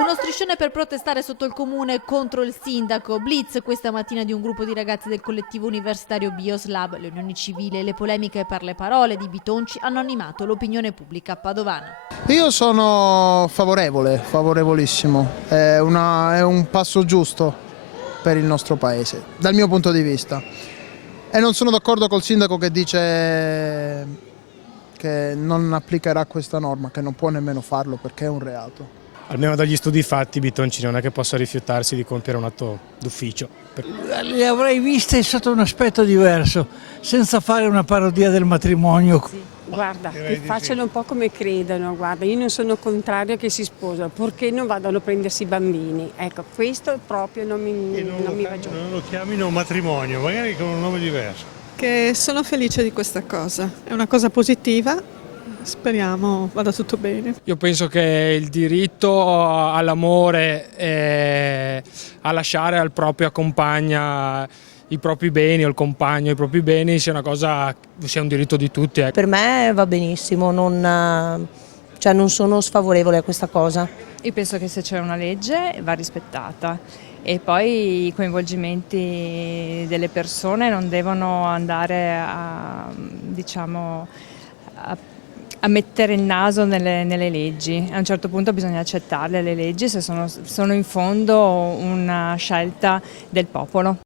Uno striscione per protestare sotto il comune contro il sindaco. Blitz questa mattina di un gruppo di ragazzi del collettivo universitario Bioslab. Le unioni civili e le polemiche per le parole di Bitonci hanno animato l'opinione pubblica padovana. Io sono favorevolissimo. È un passo giusto per il nostro paese, dal mio punto di vista. E non sono d'accordo col sindaco che dice che non applicherà questa norma, che non può nemmeno farlo perché è un reato. Almeno dagli studi fatti Bitonci non è che possa rifiutarsi di compiere un atto d'ufficio. Le avrei viste sotto un aspetto diverso, senza fare una parodia del matrimonio. Sì, guarda, che facciano un po' come credono, guarda, io non sono contraria che si sposano, purché non vadano a prendersi i bambini. Ecco, questo proprio non mi va giù. Non lo chiamino matrimonio, magari con un nome diverso. Che sono felice di questa cosa, è una cosa positiva. Speriamo vada tutto bene. Io penso che il diritto all'amore e a lasciare al proprio compagna i propri beni o il compagno i propri beni sia un diritto di tutti. Per me va benissimo, non sono sfavorevole a questa cosa. Io penso che se c'è una legge va rispettata e poi i coinvolgimenti delle persone non devono andare a mettere il naso nelle leggi. A un certo punto bisogna accettarle le leggi se sono in fondo una scelta del popolo.